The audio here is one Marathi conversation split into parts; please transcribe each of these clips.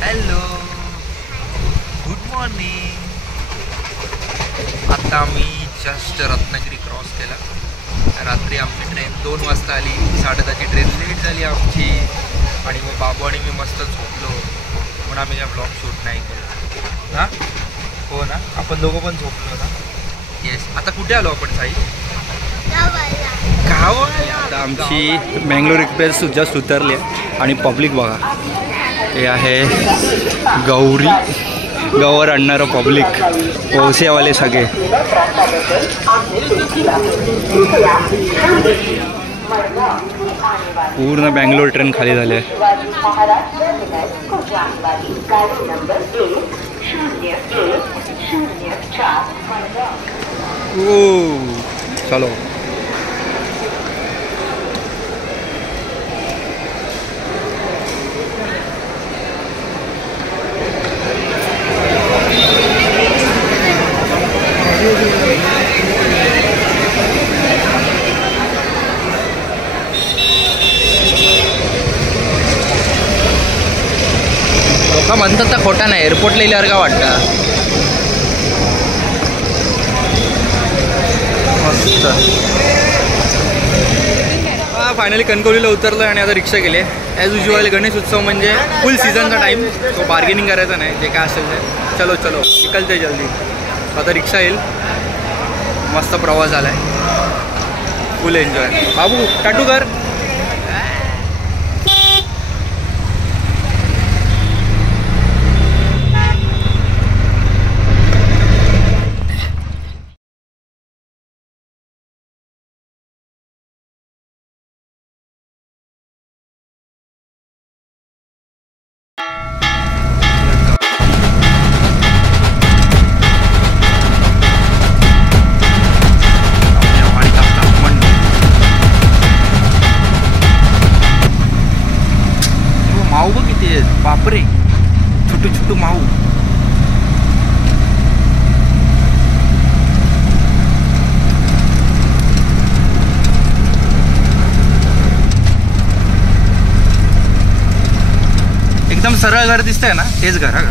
Hello, good morning. आता मी जस्ट रत्नागिरी क्रॉस केला. रात्री आमची ट्रेन 2 वाजता आली. 10:30ची ट्रेन लेट झाली आमची. आणि मग बाबू आणि मी मस्त झोपलो म्हणून आम्ही काय ब्लॉग शूट नाही केला. हां, हो ना, आपण दोघं पण झोपलो ना. येस. आता कुठे आलो आपण साई? आता आमची बँगलोर एक्सप्रेस जस्ट उतरली आहे आणि पब्लिक बघा, हे आहे गौर आणणारं पब्लिक, पोहसेवाले सगळे. पूर्ण बँगलोर ट्रेन खाली झाली आहे. चलो. लोक म्हणतात तर खोटा नाही, एअरपोर्टला येल्यावर का वाटतं मस्त. फायनली कणकवलीला उतरलो आणि आता रिक्षा केली. ॲज युजल गणेश उत्सव म्हणजे फुल सीझनचा टाईम, तो बार्गेनिंग करायचा नाही, जे काय असेल ते चलो चलो निकलते जल्दी. आता रिक्षा येईल. मस्त प्रवास झाला आहे, फुल एन्जॉय. बाबू टाटू कर. माऊ बघ किती आहेत, बापरे, छोटू छोटू माऊ. एकदम सरळ घर दिसतंय ना, तेच घर. हा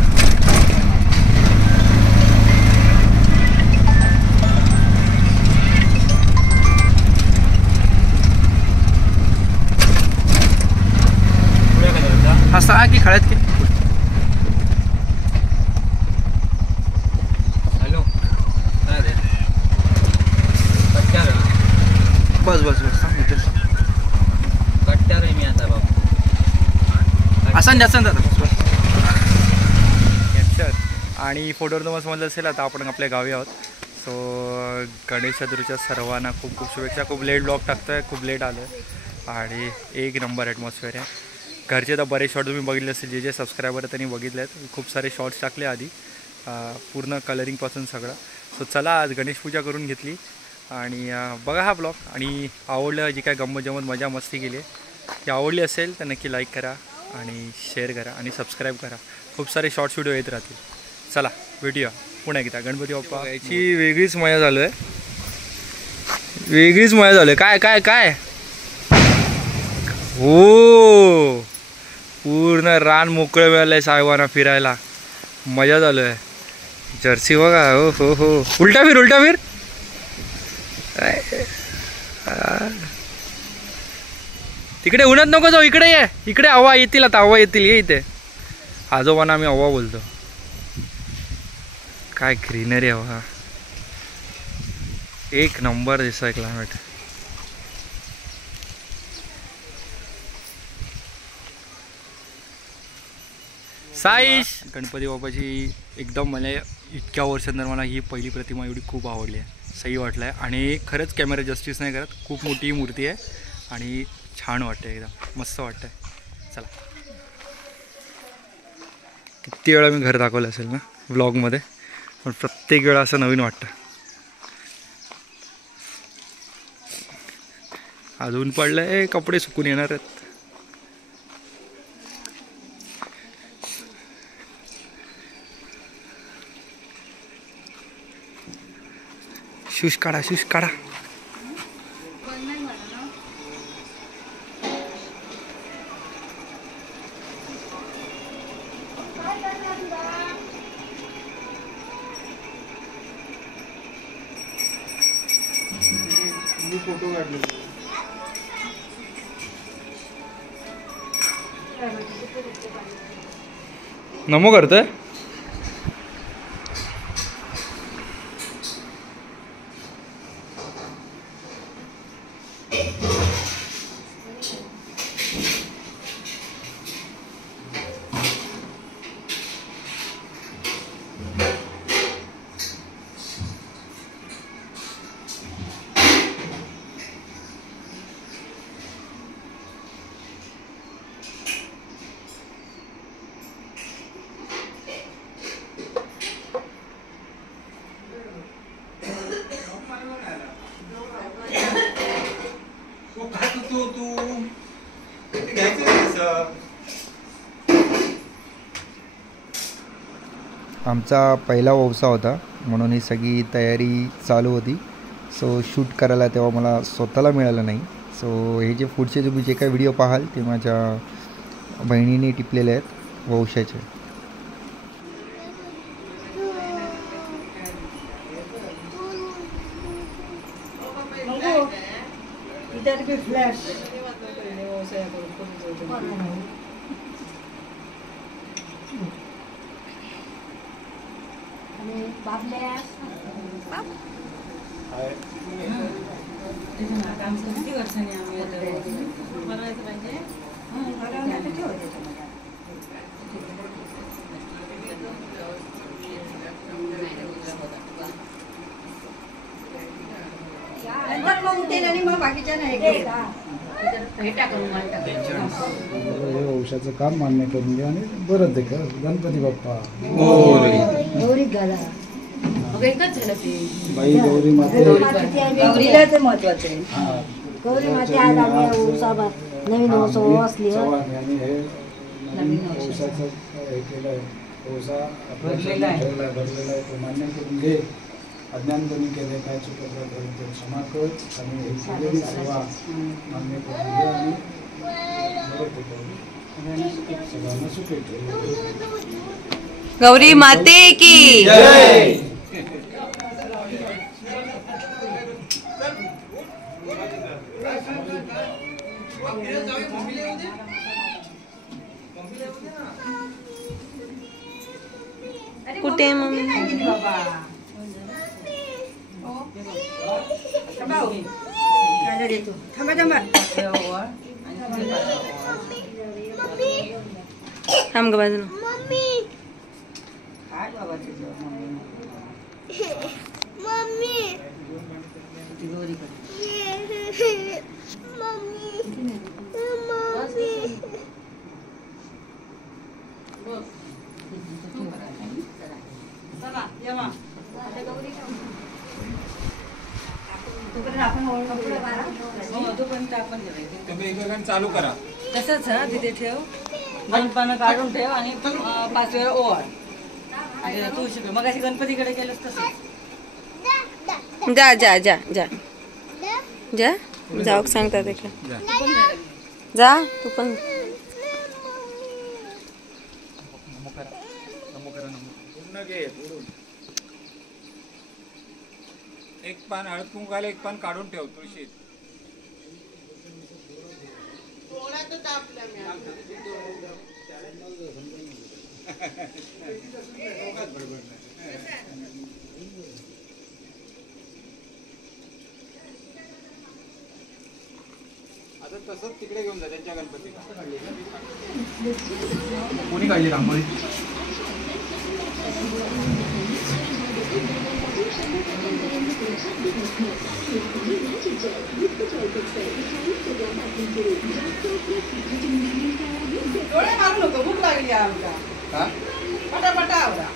हसा की खळ्यात की. हॅलो, बस बस बस सांग इथेच. कट्ट्यावर आहे मी आता बाबू. असं जास्त दादा बस बस. आणि फोटोवर तुम्हाला समजलं असेल, आता आपण आपल्या गावी आहोत. सो गणेश चतुर्थीच्या सर्वांना खूप खूप शुभेच्छा. खूप लेट ब्लॉग टाकतो आहे, खूप लेट आलो आहे आणि एक नंबर ॲटमॉस्फिअर आहे. घरचे तर बरेच शॉर्ट तुम्ही बघितले असतील, जे सबस्क्रायबर आहेत त्यांनी बघितले आहेत. खूप सारे शॉर्ट्स टाकले आधी, पूर्ण कलरिंगपासून सगळं. सो चला, आज गणेश पूजा करून घेतली आणि बघा हा ब्लॉग. आणि आवडलं, जी काय गंमत जमत मजा मस्ती केली आहे ती आवडली असेल तर नक्की लाईक करा आणि शेअर करा आणि सबस्क्राईब करा. खूप सारे शॉर्ट्स व्हिडिओ येत राहतील. चला भेटूया पुन्हा एकदा. गणपती बाप्पा याची वेगळीच मजा झालो आहे, वेगळीच मजा झालो आहे. काय काय काय हो, पूर्ण रान मोकळं मिळालं आहे साहेबांना फिरायला. मजा झालो आहे. जर्सी बघा, हो हो हो. उलटा फिर, उलटा फिर. तिकडे उन्हात नको जाऊ, इकडे ये. इकडे हवा येतील, आता हवा येतील, ये इथे. आजोबांना आम्ही हवा बोलतो. काय ग्रीनरी हवा, एक नंबर दिसतोय क्लायमेट. साईश, गणपती बाप्पाची एकदम मला इतक्या वर्षांनंतर मला ही पहिली प्रतिमा एवढी खूप आवडली आहे. सही वाटलं आहे आणि खरंच कॅमेरा जस्टिस नाही करत. खूप मोठी मूर्ती आहे आणि छान वाटतं, एकदम मस्त वाटतं. चला, किती वेळा मी घर दाखवलं असेल ना व्लॉगमध्ये, पण प्रत्येक वेळा असं नवीन वाटतं. अजून पडलं आहे, कपडे सुकून येणार आहेत. शूज काढा, शूज काढा. मी फोटो काढले. नमो करतोय. आमचा पहिला वौसा होता म्हणून ही सगळी तयारी चालू होती. सो शूट करायला तेव्हा मला स्वतःला मिळालं नाही. सो हे जे पुढचे तुम्ही जे काही व्हिडिओ पाहाल ते माझ्या बहिणीने टिपलेले आहेत वौशाचे. वंशाचं काम मान्य करून घ्या आणि बरं दे का गणपती बाप्पा. बाई गौरी माते महत्वाचे गौरी माते आज नवीन असली आणि हे नवीन वंशाचं हे केलंय. वंसा भरलेला आहे तो मान्य करून घे. अज्ञानपणी केले काय चुकत तर क्षमा कर आणि हे केलेली सेवा मान्य करून घे आणि बरं ते सगळ्यांना सुखी ठेव. गौरी माते की जय. कुठे मम्मी? थांब ग बाजूला. चालू करा तसंच हा तिथे ठेव. गणपण काढून ठेव आणि 5 वेळा ओवाळ. तुळशी मग अशी गणपतीकडे केलंस तसं. जा जा जा जा जा जाऊ सांगतात इकडे. जा तू पण. एक पान हळद कुंकाला एक पान काढून ठेव तुळशीत. आता तसंच तिकडे घेऊन जा त्यांच्या गणपतीला. कोणी काढली रांगोळी? डोळे मारू नको, भूक लागली आमका. पटापटा आवरा.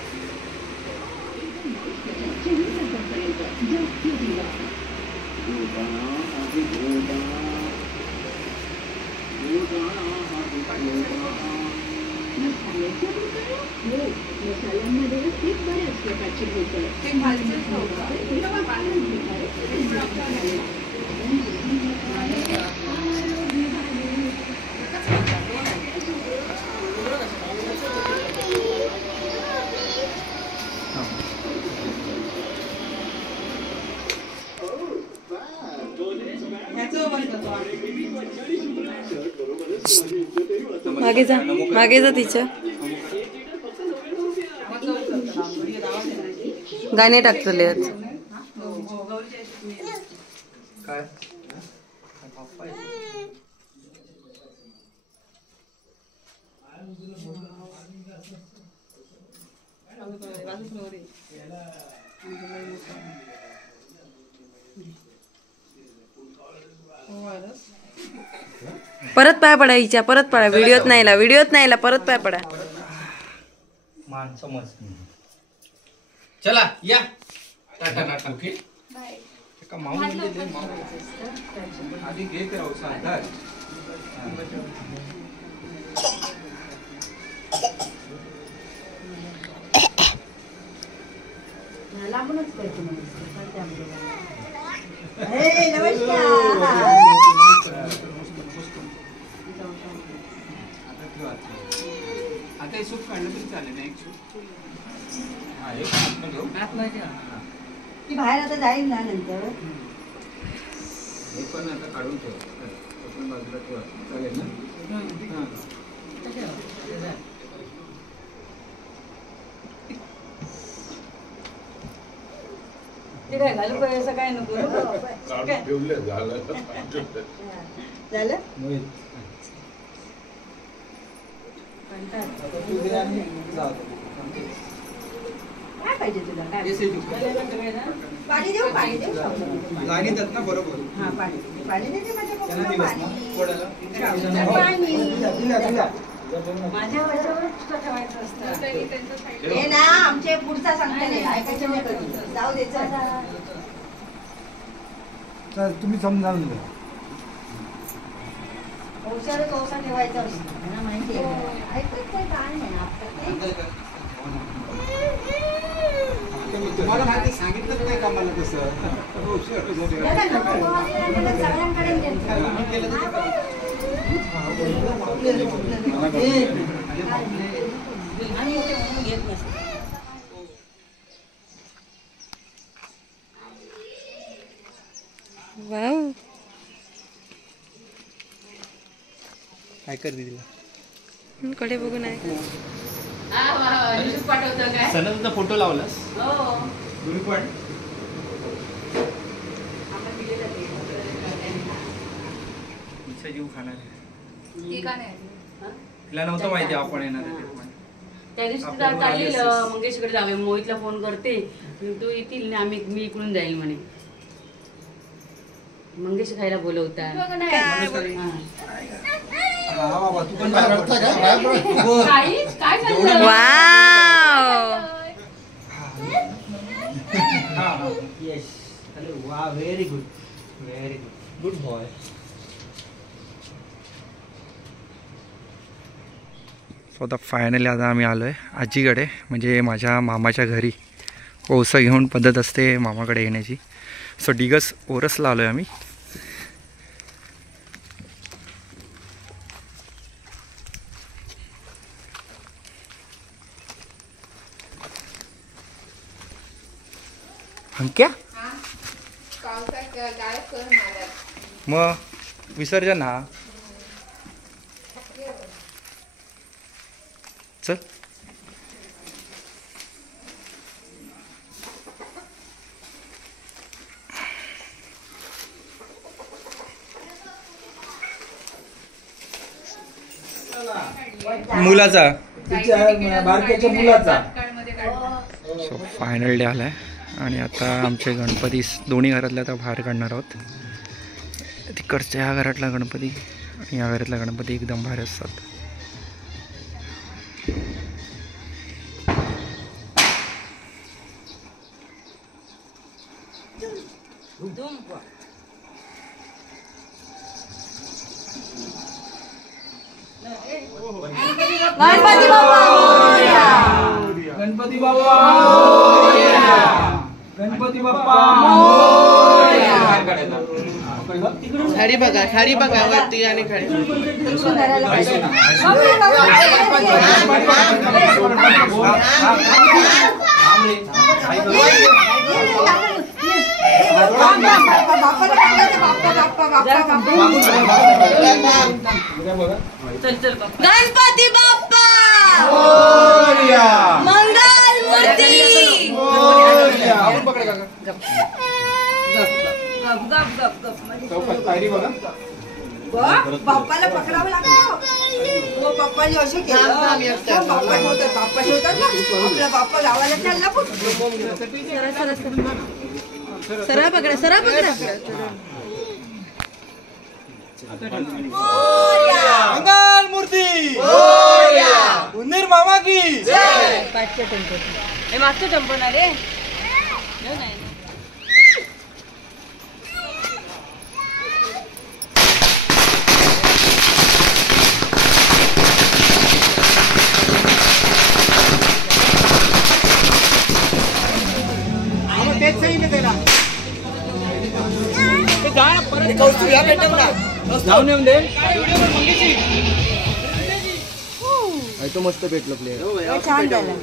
मागे जा तिच्या गाणे टाकतले आज. काय परत पाय पडा हिच्या, परत पडा. व्हिडिओत नाही परत पाय पडा. माणसं मस्त. चला या टाटा टाटा. ओके का माऊन आधी घे ते राहू सांगतात. आता हे सूप काढलं तरी चालेल ना, एक सूप. ती बाहेर आता जाईल ना नंतर. हे पण आता काढून ठेव, आपण बाजूला ठेवा, चालेल ना. हां. ते काय घालू पाहिजे असं काय नको. झालं मोहित. आता तू दे आणि जाऊ दे. काय पाहिजे तुला? काय हे सेजू. पाणी देऊ पाणी देऊ. सांगितलं ना बरोबर. हा पाणी पाणी देते माझ्या त्यांना पप्पाला दिलंस ना पाणी. कोणाला? पाणी. दिला. माझ्या वयावरच ठेवायचं असतं. हे ना आमचे पुढचा सांगते नाही ऐकायचं नाही कधी. जाऊ दे चल. चल तुम्ही समजावून घ्या. औषधच औषध ठेवायचं असतं मला माहिती आहे. ऐकत काय काय नाही आपलं ते. तुम्हाला माहिती सांगितलंच नाही का मला तसं. त्याला नको बोलायला सगळ्यांकडे देतो. आणि मोठे म्हणून घेत नसतं. वाव. काय कर दिला कडे बघून आहे. सणाचा फोटो लावलास. तुम्ही पण तिचा जीव खाणार आहे. तिला नव्हतं माहिती आपण येणार आहे ते पण. त्या दिवशी तर चाललेलं मंगेशकडे जावे. मोहितला फोन करते तू येतील ना, मी इकडून जाईल म्हणे. मंगेश खायला बोलवता. हा बाबा तू पण वाव. येस. अरे वा, very good good boy. So आता फायनली आता आम्ही आलो आहे आजीकडे, म्हणजे माझ्या मामाच्या घरी. ओसं घेऊन पद्धत असते मामाकडे येण्याची. सो डिगस ओरसला आलो आहे आम्ही. अंक्या मग विसर्जन हा. चल मुलाचा. बारक्याच्या मुलाचा. सो फायनल डे आला आहे आणि आता आमचे गणपती दोन्ही घरातले आता बाहेर काढणार आहोत. तिकडच्या ह्या घरातला गणपती आणि या घरातला गणपती एकदम भारी असतात. गणपती बाप्पा मोरया. गणपती बाप्पा मोरया. गणपती बाप्पा मोरया. खाली बघा वरती आणि खाली. गणपती बाप्पा मंगल मूर्ती बाप्पाला पकडावं लागतं. बाप्पाने असं केलं बाप्पा ठेवतात ना आपला बाप्पा गावाला चालला पण सरळ पकडा सरळ पकडा मंगल मूर्ती उंदीर मामा की मागचं टेम्पो ना रे जाऊन येऊन दे तो मस्त भेटलो प्लेअर छान झालं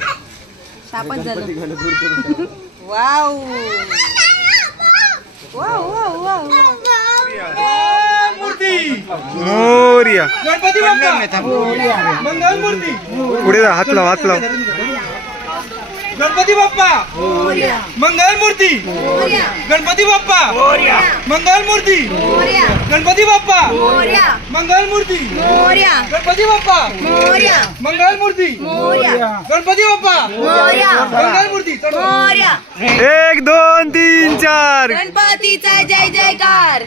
सापच झालं वाव वाव वाव वाव मोरया गणपती बाप्पा मंगल मूर्ती पुढे जा हात लाव गणपती बाप्पा मंगल मूर्ती गणपती बाप्पा मंगल मूर्ती गणपती बाप्पा मंगल मूर्ती गणपती बाप्पा मंगल मूर्ती गणपती बाप्पा मंगल मूर्ती 1 2 3 4 गणपतीचा जय जयकार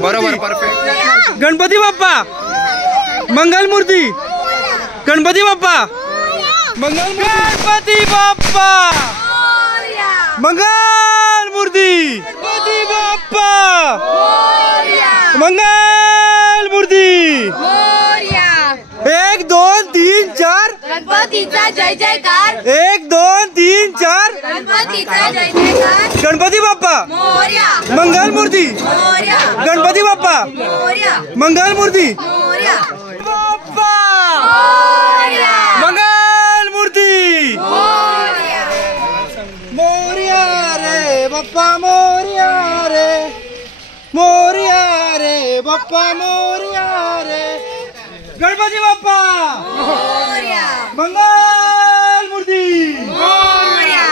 बरोबर परफेक्ट गणपती बाप्पा मंगल मूर्ती गणपती बाप्पा मंगल गणपती बाप्पा मंगल मूर्ती गणपती बाप्पा मंगल मूर्ती 1 2 3 4 गणपतीचा जय जयकार 1 2 3 4 गणपतीचा जय जयकार गणपती बाप्पा मोरया मंगल मूर्ती मोरया गणपती बाप्पा मोरया मंगल मूर्ती मोरया बाप्पा मोरया मंगल मूर्ती मोरया मोरया रे बाप्पा मोरया रे मोरया रे बाप्पा मोरया रे गणपती बाप्पा मोरया मंगल मूर्ती मोरया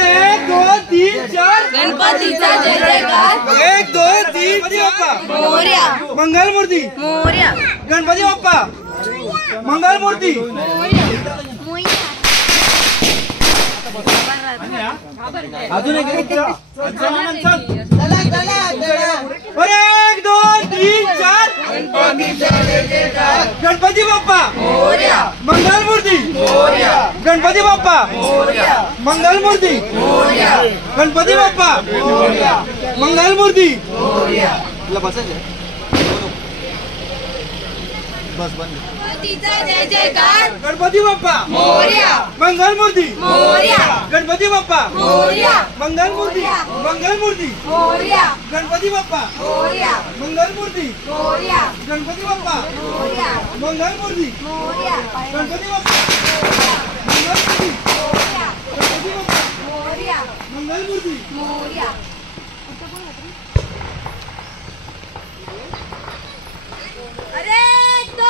1 2 3 4 गणपतीचा जय जयकार 1 2 3 बाप्पा मोरया मंगल मूर्ती मोरया गणपती बाप्पा मंगल मूर्ती अजून एक 1 2 3 4 गणपती बाप्पा मंगल मूर्ती गणपती बाप्पा मंगल मूर्ती गणपती बाप्पा मंगल मूर्ती गणपतीचा जय जयकार गणपती बाप्पा मोरया मंगल मूर्ती मोरया गणपती बाप्पा मोरया मंगल मूर्ती मंगल मूर्ती मोरया गणपती बाप्पा मोरया मंगल मूर्ती मोरया गणपती बाप्पा मोरया मंगल मूर्ती मोरया गणपती बाप्पा मंगल मूर्ती मोरया गणपती बाप्पा मोरया मंगल मूर्ती मोरया अरे 2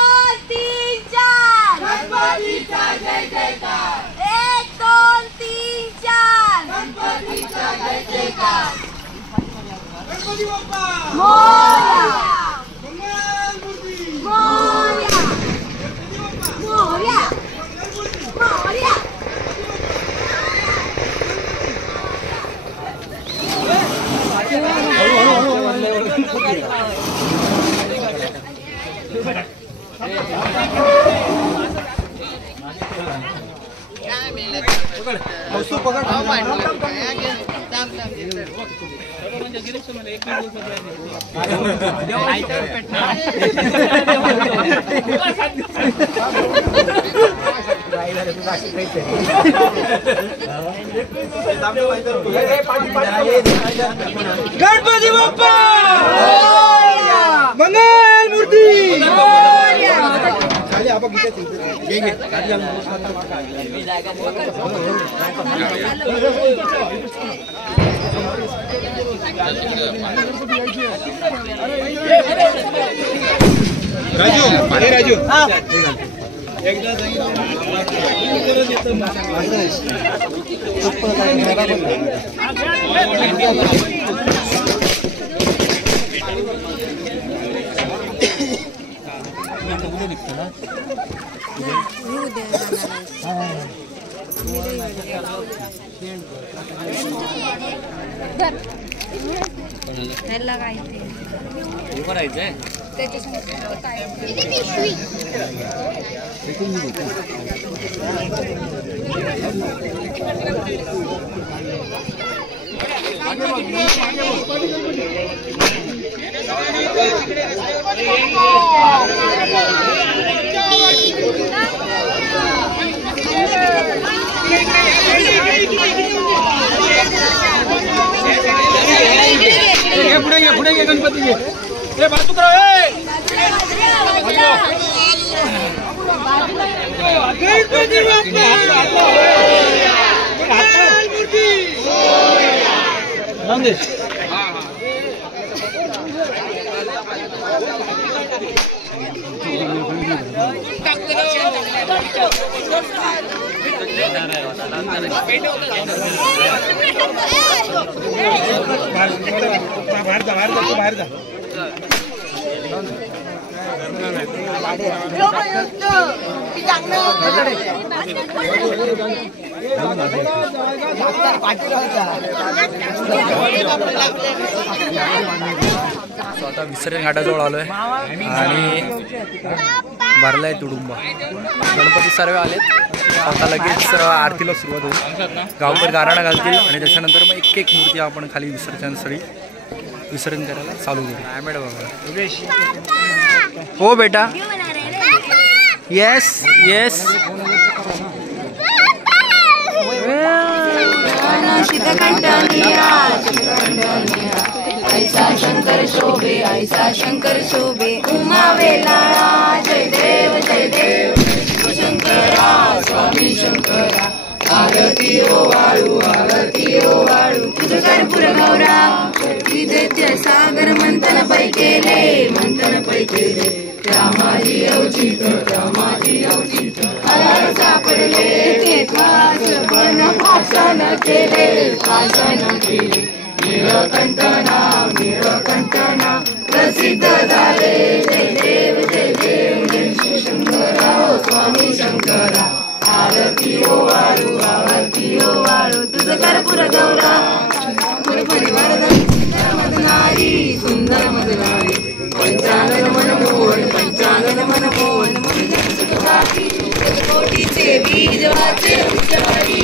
3 4 गणपतीचा जय जयकार 1 2 3 4 गणपतीचा जय जयकार गणपती बाप्पा मोरया मंगल मूर्ती मोरया मोरया मोरया गणपती बाप्पा मंगल मूर्ती खाली आपण राजू त्याला काय पुढे घे गणपती घे बाजू करा बाहेर जा आता विसर्जन घाटाजवळ आलोय आणि भरलाय तुडुंबा. गणपती सर्व आलेत. आता लगेच आरतीला सुरुवात होईल. गावकर गाराणा घालतील आणि त्याच्यानंतर मग एक एक मूर्ती आपण खाली विसर्जनस्थळी विसर्जन करायला चालू करू. काय मॅडम हो बेटा. Yes yes. ऐसा शंकर शोभे ऐसा शंकर शोभे उमा वेलाळा जय देव शंकरा स्वामी शंकरा आरती ओ वाळू तुझ कर्पूर गौरा विद्येचे सागर मंथन पै केले रामाजी अवचित हर सापडले तेथाच भाषण केले नीळकंठना प्रसिद्ध झाले जय देव जय शंकरा स्वामी शंकरा आरती ओ वाळू तुझ कर्पूर गौरा परिवार सुंदर मदनारी पंचानन मनमोहन कोटीचे बीज वाचे उच्चारी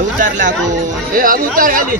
उतारला अब उतार खाली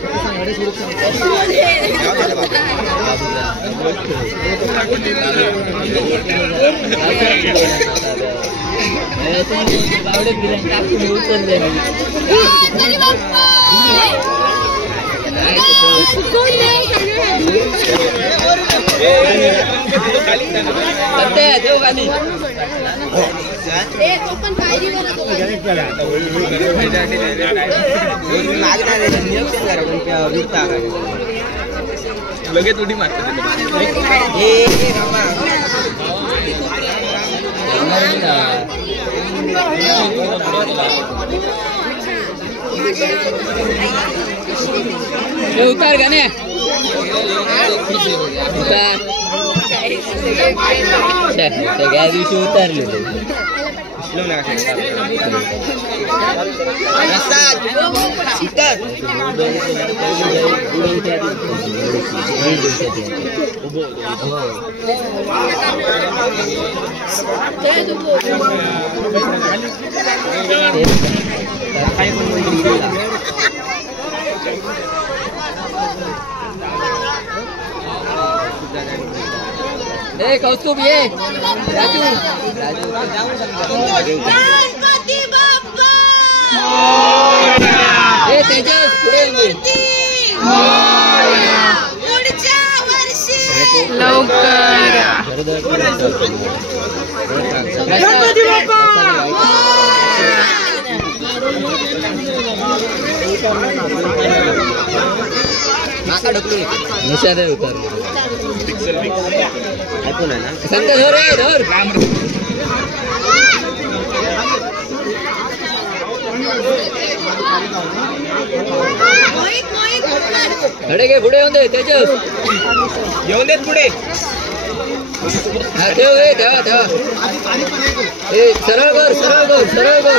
लगेच उडी मारतो उतार गाणे सगळ्या दिवशी उतारले ए कौस्तुभ ये राजू ए तेजस पुढे नाका ढकलून निशाने उतारले संत धर रे धर खडे घे पुढे येऊन दे तेजस येऊन देत पुढे हा ठेव रे ठेवा ठेवा ए सरळ कर सरळ कर सरळ कर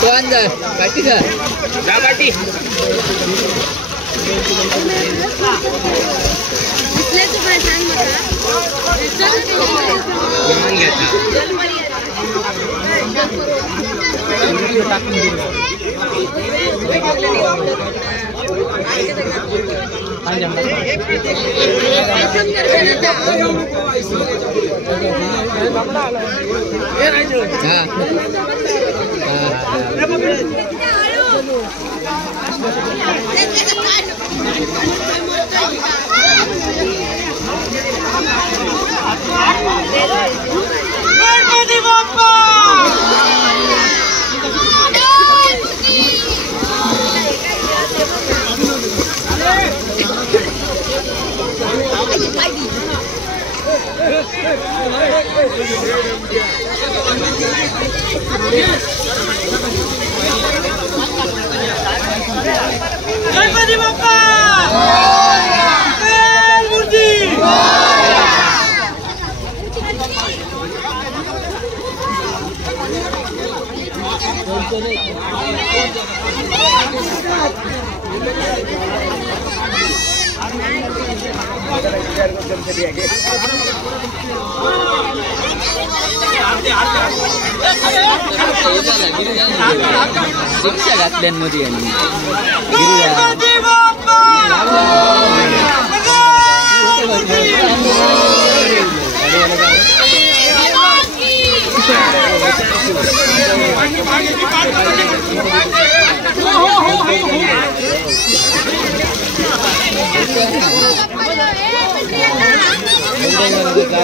तो आण जा काठी जा जा काठी गणपती बाप्पा गणपती बाप्पा मूर्ती शिक्षा घातल्यांमध्ये गणपती बाप्पा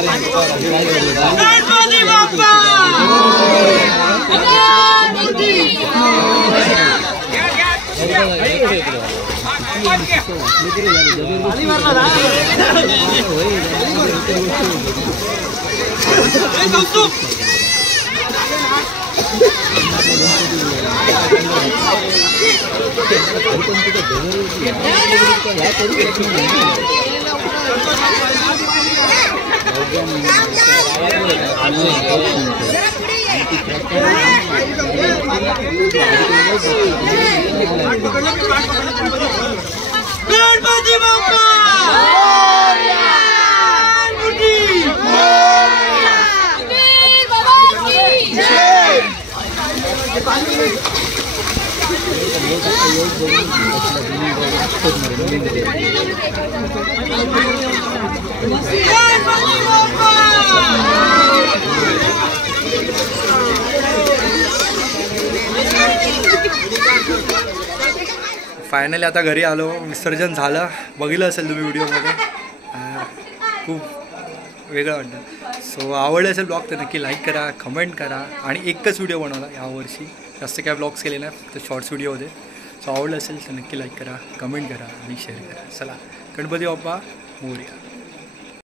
गणपती बाप्पा गणपती बाप्पा फायनली आता घरी आलो, विसर्जन झालं, बघितलं असेल तुम्ही व्हिडिओमध्ये, खूप वेगळं वाटतं. सो आवडलं असेल ब्लॉग तर नक्की लाईक करा, कमेंट करा. आणि एकच व्हिडिओ बनवला यावर्षी, जास्त काय ब्लॉग्स केले नाही, फक्त शॉर्ट्स व्हिडिओ होते. सो आवडलं असेल तर नक्की लाईक करा, कमेंट करा आणि शेअर करा. चला, गणपती बाप्पा मोरया.